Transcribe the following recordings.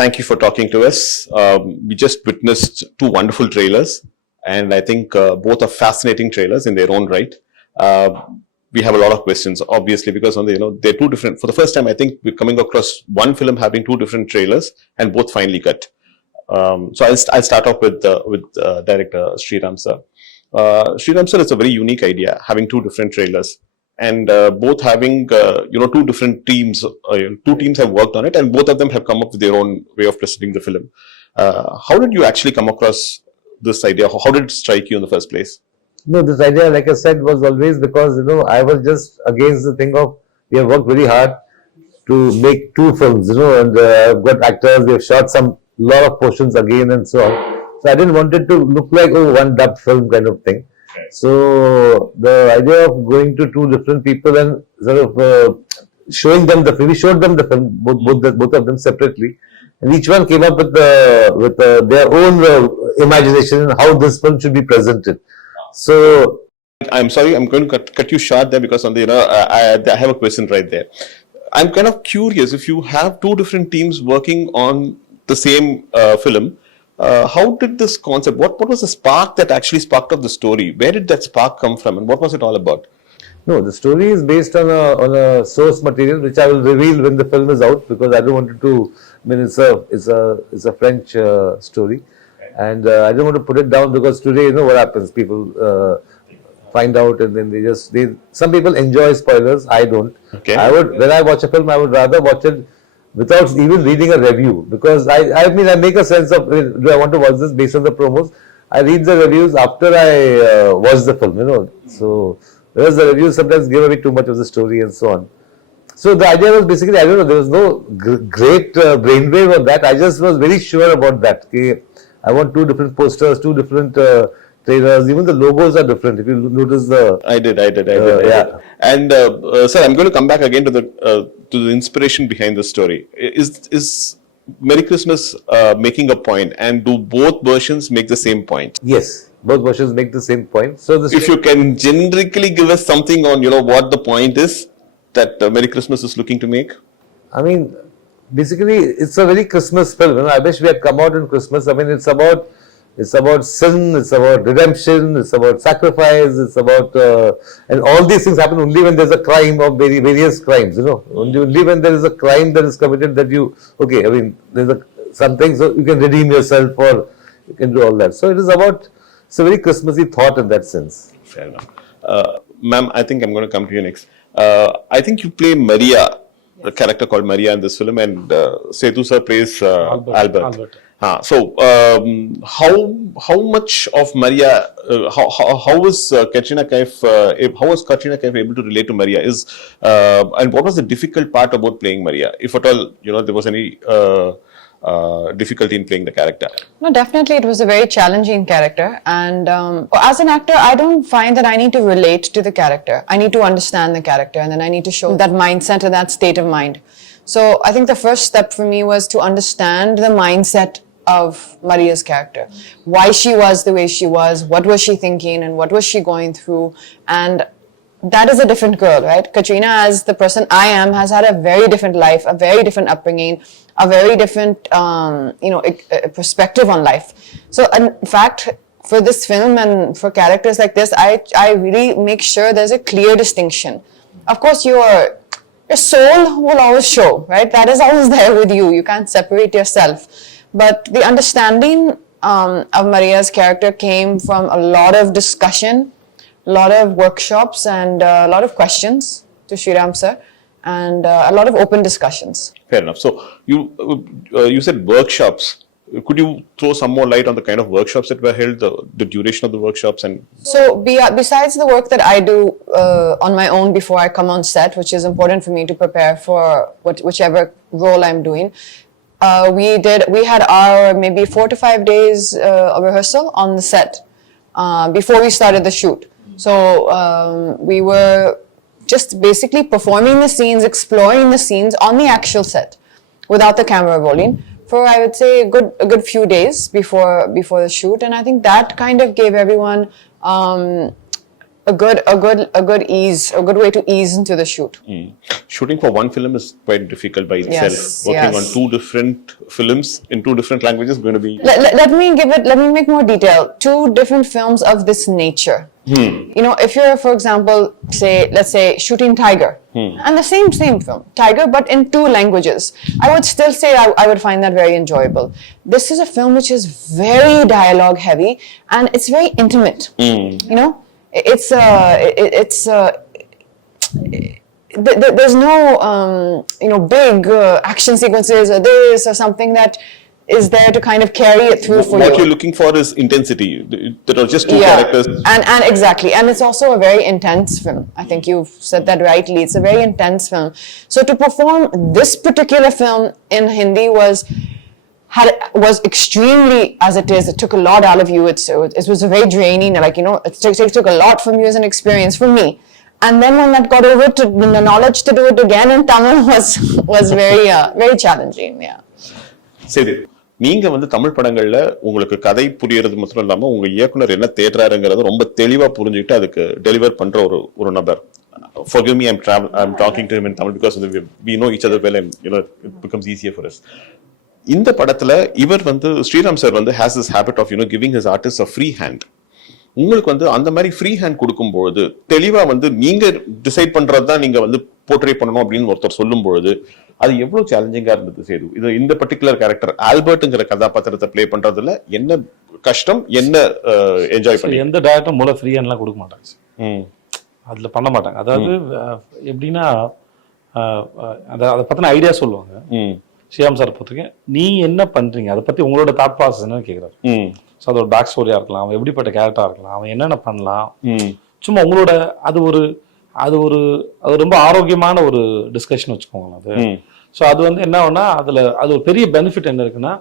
Thank you for talking to us. We just witnessed two wonderful trailers, and I think both are fascinating trailers in their own right. We have a lot of questions, obviously, because they're two different. For the first time, I think we're coming across one film having two different trailers and both finely cut. So I'll start off with director Sriram sir. Sriram sir, it's a very unique idea having two different trailers. And both having two different teams. Two teams have worked on it, and both of them have come up with their own way of presenting the film. How did you actually come across this idea? How did it strike you in the first place? No, this idea, like I said, was always because I was just against the thing of we have worked very hard to make two films, and I've got actors. We have shot lot of portions again and so on. So I didn't want it to look like one dubbed film kind of thing. So the idea of going to two different people and sort of showing them the film, we showed them the film, both of them separately, and each one came up with their own imagination and how this film should be presented. So I'm sorry, I'm going to cut you short there because on the I have a question right there. I'm kind of curious, if you have two different teams working on the same film. How did this concept, what was the spark that actually sparked up the story? Where did that spark come from and what was it all about? No, the story is based on a source material which I will reveal when the film is out, because I don't want it to, it's a French story, and I don't want to put it down because today, what happens, people find out and then some people enjoy spoilers, I don't. Okay. When I watch a film, I would rather watch it without even reading a review, because I make a sense of, do I want to watch this based on the promos? I read the reviews after I watch the film, So, whereas the reviews sometimes give away too much of the story and so on. So the idea was basically, I don't know, there was no great brainwave on that. I just was very sure about that. Okay? I want two different posters, two different trailers, even the logos are different. If you notice I did. Yeah. And sir, I'm going to come back again to the inspiration behind the story. Is Merry Christmas making a point, and do both versions make the same point? Yes, both versions make the same point. So if you can generically give us something on what the point is that Merry Christmas is looking to make. I mean, basically, it's a very Christmas film. I wish we had come out on Christmas. I mean, it's about sin, it's about redemption, it's about sacrifice, it's about and all these things happen only when there's a crime of various crimes. Only when there is a crime that is committed that there's something, so you can redeem yourself or you can do all that. So it's a very Christmassy thought in that sense. Fair enough. Ma'am, I think I'm going to come to you next. I think you play Maria, a character called Maria in this film, and Sethu sir plays Albert. So, how much of Maria? How was Katrina Kaif? How was Katrina Kaif able to relate to Maria? And what was the difficult part about playing Maria? If at all, there was any difficulty in playing the character? No, definitely it was a very challenging character, and as an actor, I don't find that I need to relate to the character. I need to understand the character, and then I need to show that mindset and that state of mind. So I think the first step for me was to understand the mindset of Maria's character, why she was the way she was, what was she thinking, and what was she going through. And that is a different girl, right? Katrina, as the person I am, has had a very different life, a very different upbringing, a very different perspective on life. So in fact, for this film and for characters like this, I really make sure there's a clear distinction. Of course, your soul will always show, right? That is always there with you. You can't separate yourself. But the understanding of Maria's character came from a lot of discussion, a lot of workshops, and a lot of questions to Sriram sir, and a lot of open discussions. Fair enough. So you said workshops. Could you throw some more light on the kind of workshops that were held, the duration of the workshops? And so besides the work that I do on my own before I come on set, which is important for me to prepare for whichever role I'm doing, we had our maybe 4 to 5 days of rehearsal on the set before we started the shoot. So we were just basically performing the scenes, exploring the scenes on the actual set without the camera rolling for, I would say, a good few days before the shoot. And I think that kind of gave everyone a a good way to ease into the shoot. Shooting for one film is quite difficult by itself. Yes, Working yes. on two different films in two different languages is going to be. Let me make more detail. Two different films of this nature. You know, if you're, for example, let's say shooting Tiger, and the same film, Tiger, but in two languages, I would still say I would find that very enjoyable. This is a film which is very dialogue heavy, and it's very intimate. You know, there's no big action sequences or this or something that is there to kind of carry it through for you. What you're looking for is intensity. There are just two characters. And exactly. And it's also a very intense film. I think you've said that rightly. It's a very intense film. So to perform this particular film in Hindi was extremely, as it is, it took a lot out of you. It was very draining. Like, you know, it took a lot from you as an experience for me. And then when that got over to the knowledge to do it again in Tamil was very challenging. Yeah. சரி, நீங்க வந்து தமிழ் படங்கள்ல உங்களுக்கு கதை புரியறது மட்டும் இல்லாம உங்க இயக்குனர் என்ன தேடுறாருங்கிறத ரொம்ப தெளிவா புரிஞ்சுக்கிட்டு அதுக்கு டெலிவர் பண்ற ஒரு நபர். Forgive me, I'm talking to him in Tamil because we know each other well and it becomes easier for us. இந்த படத்துல இவர் வந்து ஸ்ரீராம் சார் வந்து has this habit of giving his artists a free hand. உங்களுக்கு வந்து அந்த மாதிரி free hand கொடுக்கும்போது தெளிவா வந்து நீங்க டிசைட் பண்றதுதான் நீங்க வந்து போர்ட்ரே பண்ணணும் அப்படின்னு ஒருத்தர் சொல்லும் பொழுது அது எவ்வளவு சேலஞ்சிங்கா இருந்தது சேது? இது இந்த பர்டிகுலர் கேரக்டர் ஆல்பர்ட்ங்கிற கதாபாத்திரத்தை பிளே பண்றதுல என்ன கஷ்டம், என்ன என்ஜாய் பண்ணி? எந்த டைரக்டரும் மூல ஃப்ரீ ஹேண்ட்லாம் கொடுக்க மாட்டாங்க, அதுல பண்ண மாட்டாங்க. அதாவது எப்படின்னா அதை பத்தின ஐடியா சொல்லுவாங்க. ஸ்ரீராம் சார் பொறுத்திருக்கேன், நீ என்ன பண்றீங்க அதை பத்தி உங்களோட தாட் ப்ராசஸ் என்னன்னு கேட்கிறாரு. ஸோ அதோட பேக் ஸ்டோரியா இருக்கலாம், அவன் எப்படிப்பட்ட கேரக்டரா இருக்கலாம், அவன் என்னென்ன பண்ணலாம், சும்மா உங்களோட அது ரொம்ப ஆரோக்கியமான ஒரு டிஸ்கஷன் வச்சுக்கோங்களேன் அது. ஸோ அது வந்து என்ன ஆகும்னா அது ஒரு பெரிய பெனிஃபிட் என்ன இருக்குன்னா,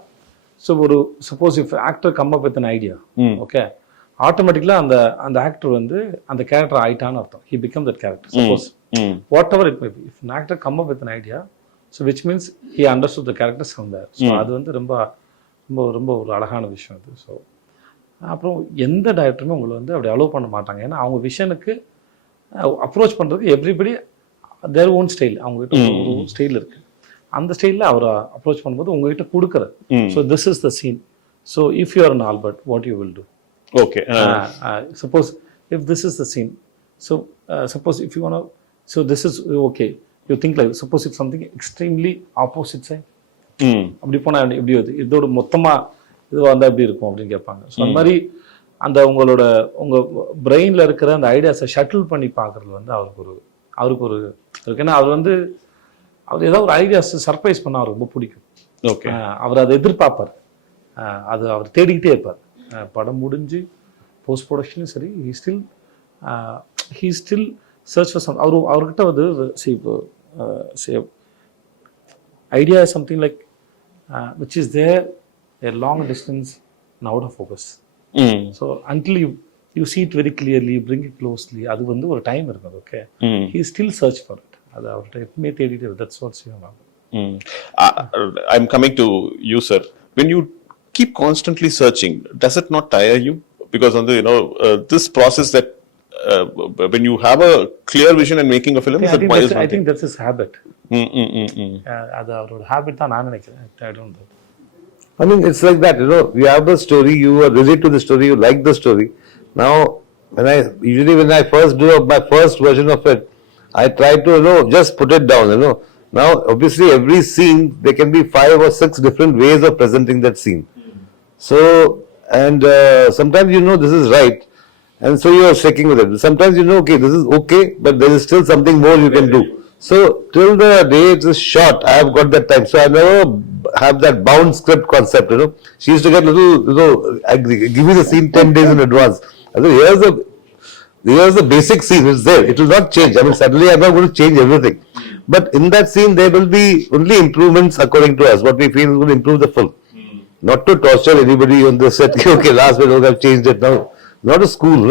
so suppose if actor come up with an idea, okay, ஆட்டோமேட்டிக்கலா அந்த ஆக்டர் வந்து அந்த கேரக்டர் ஆயிட்டான்னு அர்த்தம். He become that character. Suppose whatever it may be, if an actor come up with an idea, so which means he understood the characters from there. So அது வந்து ரொம்ப ரொம்ப ரொம்ப ஒரு அழகான விஷயம் அது. ஸோ அப்புறம் எந்த டைரக்டருமே உங்களை வந்து அப்படி அலோவ் பண்ண மாட்டாங்க. ஏன்னா அவங்க விஷனுக்கு அப்ரோச் பண்ணுறதுக்கு எவ்ரிபடி தேர் ஓன் ஸ்டைல், அவங்ககிட்ட ஒரு ஸ்டைல் இருக்கு. அந்த ஸ்டைலில் அவரை அப்ரோச் பண்ணும்போது உங்ககிட்ட கொடுக்குறது. So this is the scene. So if you are an Albert, what you will do? Okay, suppose if this is the scene, so suppose if you want, so this is okay, you think like suppose if something extremely opposite side, அப்படி போனா எப்படி வருது, இதோட மொத்தமா இது வந்தா எப்படி இருக்கும் அப்படின்னு கேட்பாங்க. ஸோ அந்த மாதிரி உங்க பிரெயின்ல இருக்கிற அந்த ஐடியாஸை ஷட்டில் பண்ணி பார்க்கறது வந்து அவருக்கு ஒரு ஏன்னா அவர் ஏதாவது ஒரு ஐடியாஸ் சர்ப்ரைஸ் பண்ண அவருக்கு ரொம்ப பிடிக்கும். ஓகே, அவர் அதை எதிர்பார்ப்பார், அது அவர் தேடிக்கிட்டே இருப்பார். படம் முடிஞ்சு போஸ்ட் ப்ரொடக்ஷனும் சரி, he still search for some. அவர்கிட்ட வந்து idea is something like which is there a long distance and out of focus. So until you see it very clearly, you bring it closely, அது வந்து ஒரு time இருக்குது. Okay, he still search for it. அது அவர்கிட்ட எப்பவுமே தேடிட்டு, that's what's your name. I'm coming to you, sir. When you keep constantly searching, does it not tire you? Because on the this process that when you have a clear vision and making a film, I think that's his habit. அது அவரோட habit தான் நான் நினைக்கிறேன். I don't know. I mean, it's like that, you have the story, you are related to the story, you like the story. Now, when I first do my first version of it, I try to, just put it down, Now, obviously, every scene, there can be 5 or 6 different ways of presenting that scene. So, and sometimes this is right, and so you are sticking with it. Sometimes okay, this is okay, but there is still something more you can do. So till the day it is shot, I have got that time. So I never have that bound script concept. She used to get little, give me the scene 10 days in advance. I said, here's the basic scene. It's there. It will not change. I mean, suddenly I'm not going to change everything. But in that scene, there will be only improvements according to us. What we feel will improve the film. Not to torture anybody on the set. Okay, last minute I've changed it now. Not a school.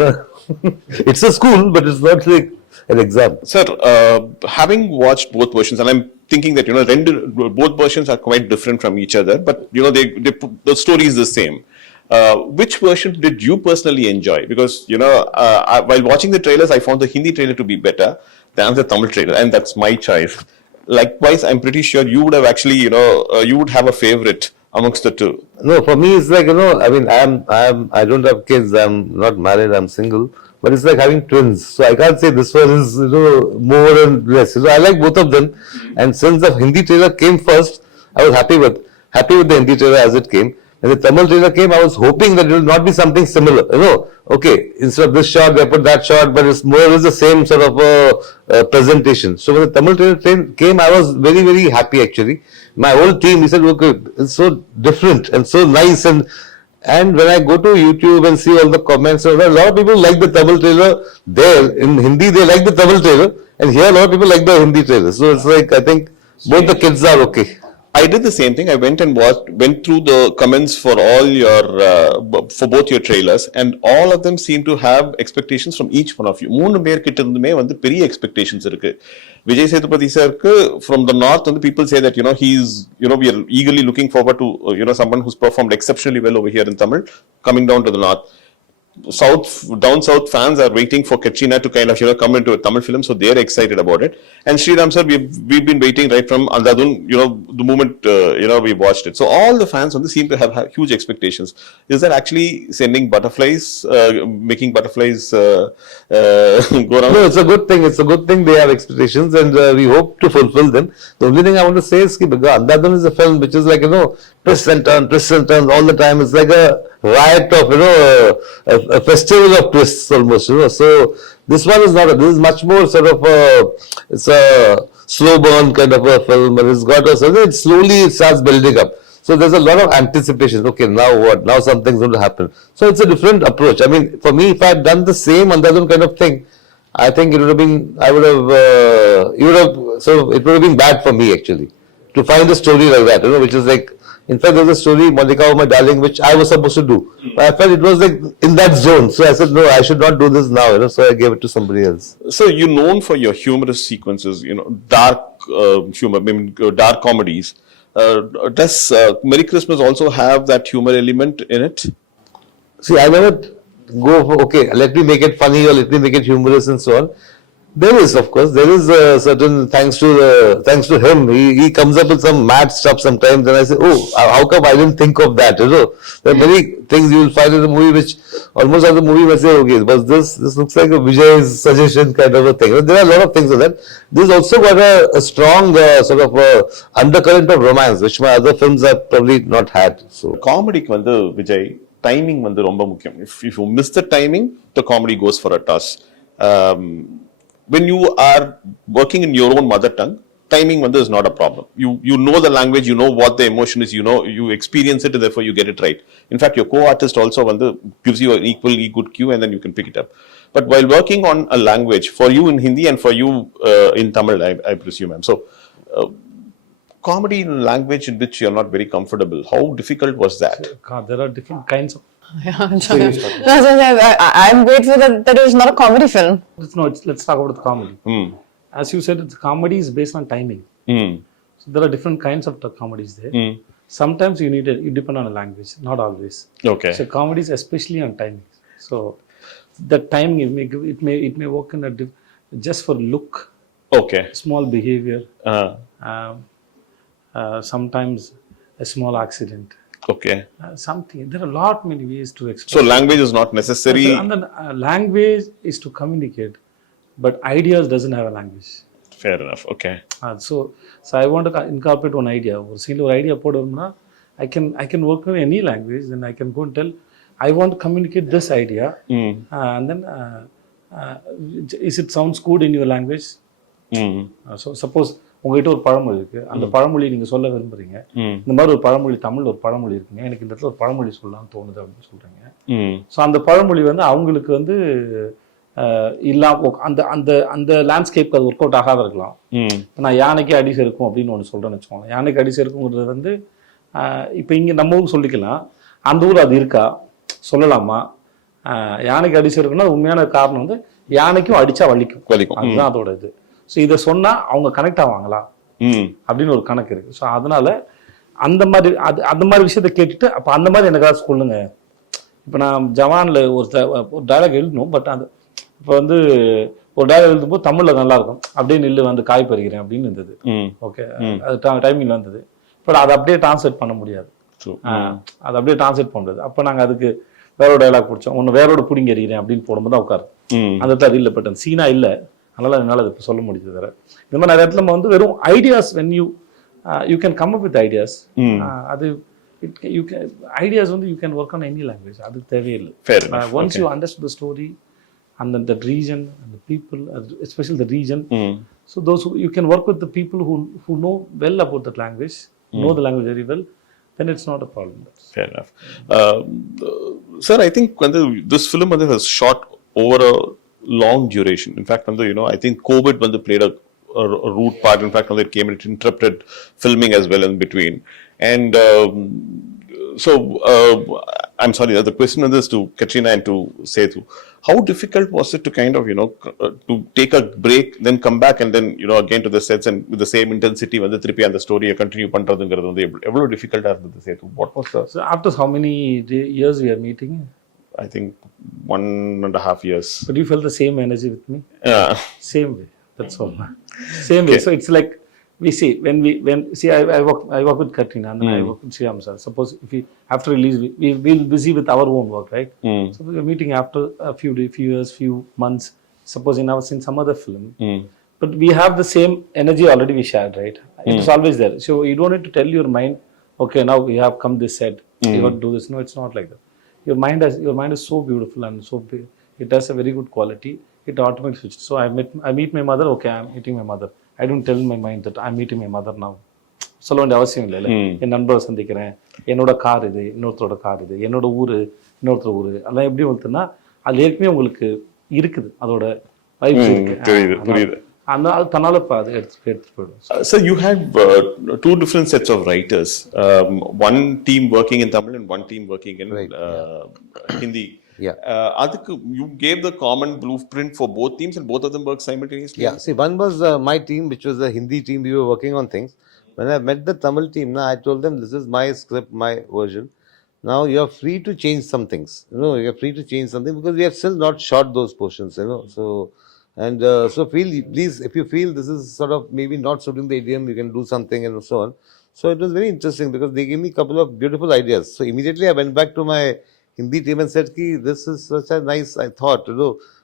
It's a school, but it's not like an exam. Sir, having watched both versions, and I'm thinking that both versions are quite different from each other, but the story is the same. which version did you personally enjoy? Because while watching the trailers, I found the Hindi trailer to be better than the Tamil trailer, and that's my choice. Likewise, I'm pretty sure you would have actually, you would have a favorite amongst the two. No, for me, it's like, I mean, I don't have kids, I'm not married, I'm single, but it's like having twins. So I can't say this one is, more and less. So I like both of them. And since the Hindi trailer came first, I was happy with the Hindi trailer as it came. When the Tamil trailer came, I was hoping that it will not be something similar. Okay, instead of this shot, they put that shot, but it's more or less the same sort of presentation. So when the Tamil trailer came, I was very, very happy actually. My whole team, we said, okay, it's so different and so nice. And when I go to YouTube and see all the comments, a lot of people like the Tamil trailer there. In Hindi, they like the Tamil trailer. And here, a lot of people like the Hindi trailer. So it's like, I think both the kids are okay. I did the same thing. I went and went through the comments for all your, for both your trailers, and all of them seem to have expectations from each one of you. மூணு பேர் கிட்ட இருந்துமே வந்து பெரிய expectations இருக்கு. Vijay Sethupathi sir from the north, and the people say that he's we are eagerly looking forward to someone who's performed exceptionally well over here in Tamil coming down to the north. Down south fans are waiting for Katrina to kind of come into a Tamil film, so they're excited about it. And Sriram sir, we've been waiting right from Andhadhun, the moment we watched it. So all the fans seem to have huge expectations. Is that actually sending butterflies, making butterflies go around? No, it's a good thing. It's a good thing they have expectations, and we hope to fulfill them. The only thing I want to say is that Andhadhun is a film which is like twists and turns all the time. It's like a riot of a festival of twists almost. So this one is not. This is much more sort of it's a slow burn kind of a film, and it's got it slowly starts building up. So there's a lot of anticipation. Okay, now what? Now something's going to happen. So it's a different approach. I mean, for me, if I had done the same Andhadhun kind of thing, I think it would have been. I would have. So it would have been bad for me actually to find a story like that. Which is like. In fact, there was a story, Monica, oh my darling, which I was supposed to do. But I felt it was like in that zone. So I said, no, I should not do this now. So I gave it to somebody else. So you're known for your humorous sequences, dark humor, dark comedies. Does Merry Christmas also have that humor element in it? See, I never go for, okay, let me make it funny or let me make it humorous and so on. There is, of course, there is a certain, thanks to him, he comes up with some mad stuff sometimes, and I say, oh, how come I didn't think of that? There are many things you will find in the movie which almost as the movie may say, okay, but this looks like a Vijay's suggestion kind of a thing. There are a lot of things like that. This also got a strong sort of undercurrent of romance, which my other films have probably not had. So Comedy Vijay, timing ரொம்ப முக்கியம். If you miss the timing, the comedy goes for a toss. When you are working in your own mother tongue, timing is not a problem. You know the language, you know what the emotion is, you experience it, and therefore you get it right. In fact, your co-artist also gives you an equally good cue, and then you can pick it up. But while working on a language, for you in Hindi and for you in Tamil, I presume, so comedy in a language in which you're not very comfortable, how difficult was that? There are different kinds of. I'm grateful that it was not a comedy film. Let's talk about the comedy. As you said, the comedy is based on timing. So there are different kinds of comedies there. Sometimes you depend on a language, not always. Okay. So comedies especially on timing. So the timing it may work in just for look. Okay. Small behavior. Sometimes a small accident. Okay. Something. There are many ways to express. So language is not necessary. And then language is to communicate, but ideas doesn't have a language. Fair enough. Okay. So I want to incorporate one idea. Or single idea podumna, I can work in any language. Then I can go and tell, I want to communicate this idea, and then is it sounds good in your language? So suppose உங்ககிட்ட ஒரு பழமொழி இருக்கு, அந்த பழமொழி நீங்க சொல்ல விரும்புறீங்க, இந்த மாதிரி ஒரு பழமொழி தமிழ்ல ஒரு பழமொழி இருக்குங்க, எனக்கு இந்த இடத்துல ஒரு பழமொழி சொல்லலாம்னு தோணுது அப்படின்னு சொல்றீங்க. ஸோ அந்த பழமொழி அவங்களுக்கு அந்த அந்த அந்த லேண்ட்ஸ்கேப்க்கு அது ஒர்க் அவுட் ஆகாத இருக்கலாம். நான் யானைக்கு அடி செருக்கும் அப்படின்னு ஒன்று சொல்றேன்னு வச்சுக்கோங்க. யானைக்கு அடி செருக்குங்கிறது இப்போ இங்க நம்ம ஊர் சொல்லிக்கலாம், அந்த ஊர் அது இருக்கா சொல்லலாமா? யானைக்கு அடி செருக்குன்னா உண்மையான காரணம் யானைக்கும் அடிச்சா வலிக்கும், அதுதான் அதோட இது. ஸோ இதை சொன்னா அவங்க கனெக்ட் ஆவாங்களா அப்படின்னு ஒரு கணக்கு இருக்கு. ஸோ அதனால அந்த மாதிரி விஷயத்த கேட்டுட்டு அப்ப அந்த மாதிரி எனக்காவது சொல்லுங்க இப்போ நான் ஜவானில் ஒரு டயலாக் எழுதணும், பட் அந்த இப்போ வந்து ஒரு டயலாக் எழுதும்போது தமிழில் நல்லாயிருக்கும், அப்படியே நில்லு வந்து காய் பறிக்கிறேன் அப்படின்னு இருந்தது. ஓகே, அது டைமிங் வந்தது. பட் அதை அப்படியே டிரான்ஸ்லேட் பண்ண முடியாது. அதை அப்படியே டிரான்ஸ்லேட் பண்ண முடியாது. அப்போ நாங்கள் அதுக்கு வேற ஒரு டைலாக் பிடிச்சோம், ஒன்று வேறோட பிடிங்க எறிகிறேன் அப்படின்னு போடும்போது தான் உட்காரு. அந்த அது இல்லை, பட் அந்த சீனா இல்லை, அதனால என்னால் அது இப்போ சொல்ல முடியுது. வேற இந்த மாதிரி நிறைய இடத்துல நம்ம வந்து வெறும் ideas, when you can come up with ideas. அது ஐடியாஸ் வந்து you can work on any language, அது தேவையில்லை. Once you understand the story and then the region and the people, especially the region. So those who you can work with the people who know well about that language, know the language very well, then it's not a problem. Fair enough. Sir, I think when this film was shot over a long duration. In fact, I think COVID played a root part. In fact, it came and it interrupted filming as well in between. And so I'm sorry, the question is to Katrina and to Sethu. How difficult was it to kind of, to take a break, then come back and then, again to the sets and with the same intensity when the trippy and the story continue pandradungiradhu evlo difficult irundhathu Sethu? What was the... So after how many years we are meeting? I think 1.5 years. But you felt the same energy with me? Yeah. Same way. That's all. Same way. So it's like, we see, I work with Katrina and then I work with Shyam sir. Suppose if we, after release, we'll busy with our own work, right? So we're meeting after a few years, few months, suppose in some other film. But we have the same energy already we shared, right? It is always there. So you don't need to tell your mind, okay, now we have come this set, you have to do this. No, it's not like that. Your mind is so beautiful and so big. It has a very good quality. It automatically switches. So I meet my mother, okay, I'm meeting my mother. I don't tell my mind that I'm meeting my mother now. சொல்ல வேண்டிய அவசியம் இல்லை. என் நண்பரை சந்திக்கிறேன், என்னோட car இது, இன்னொருத்தரோட car இது, என்னோட ஊர், இன்னொருத்தர் ஊர், அதெல்லாம் எப்படி வந்துன்னா அது ஏற்கனவே உங்களுக்கு இருக்குது, அதோட வைப்ஸ் இருக்கு. அது தன்னால அது எடுத்துட்டு போயிடும். So you had two different sets of writers, one team working in Tamil and one team working in Hindi. Yeah. You gave the common blueprint for both teams and both of them worked simultaneously? Yeah, see, one was my team, which was the Hindi team. We were working on things. When I met the Tamil team, I told them, this is my script, my version. Now you are free to change some things. You are free to change something because we have still not shot those portions, So, and so please, if you feel this is sort of maybe not suiting the idiom, you can do something and so on. So it was very interesting because they gave me a couple of beautiful ideas. So immediately I went back to my Hindi team and said, this is such a nice, I thought,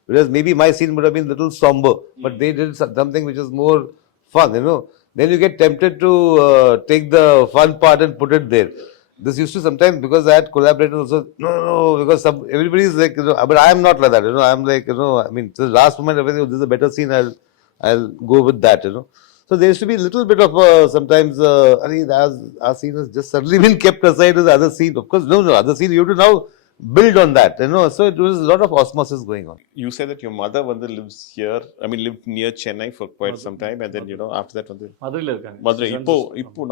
because maybe my scene would have been a little somber, but they did something which is more fun, Then you get tempted to take the fun part and put it there. This used to sometimes, because I had collaborators also, no, because everybody is like, but I am not like that, I am like, I mean, to the last moment, this is a better scene, I'll go with that, So there used to be a little bit of sometimes, our scene has just suddenly been kept aside with the other scene. Of course, no, other scene, you have to now build on that, So it was a lot of osmosis going on. You said that your mother lives here, lived near Chennai for quite some time, and then, after that, Madurai.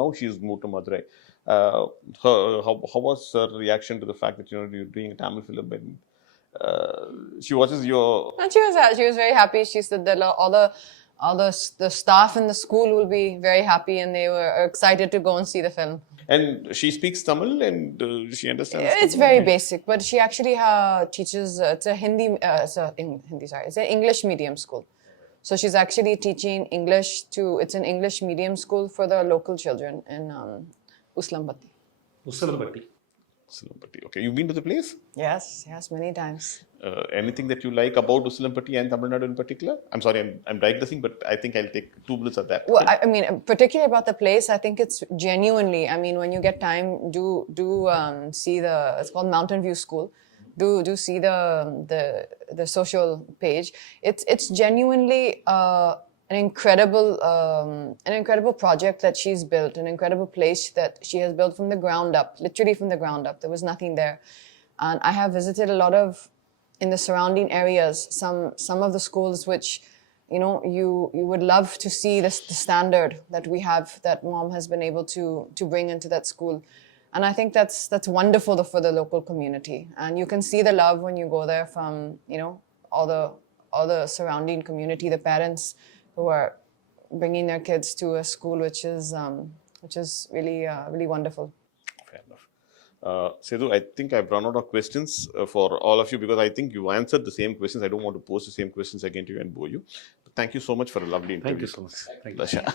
Now she's moved to Madurai. How was her reaction to the fact that, you're doing a Tamil film and she watches your... And she was very happy. She said that all the staff in the school will be very happy and they were excited to go and see the film. And she speaks Tamil and she understands. It's very basic, but she actually teaches. It's a Hindi. It's an English medium school. So she's actually teaching English it's an English medium school for the local children in Uslampati. Okay, you've been to the place? Yes, many times. Anything that you like about Uslampati and Tamil Nadu in particular? I'm sorry, I'm digressing, but I think I'll take 2 minutes of that. Well, I mean, particularly about the place, I think it's genuinely, I mean, when you get time, do see it's called Mountain View School. Do see the social page. It's genuinely an incredible project that she's built, an incredible place that she has built from the ground up, literally from the ground up. There was nothing there. And I have visited a lot of, in the surrounding areas, some of the schools which, you would love to see the standard that we have, that mom has been able to bring into that school. And I think that's wonderful for the local community. And you can see the love when you go there from, all the surrounding community, the parents who are bringing their kids to a school which is really really wonderful. Fair enough. Sethu, I think I've run out of questions for all of you because I think you answered the same questions. I don't want to pose the same questions again to you and bore you. But thank you so much for a lovely interview. Thank you so much. Thank you. Pleasure.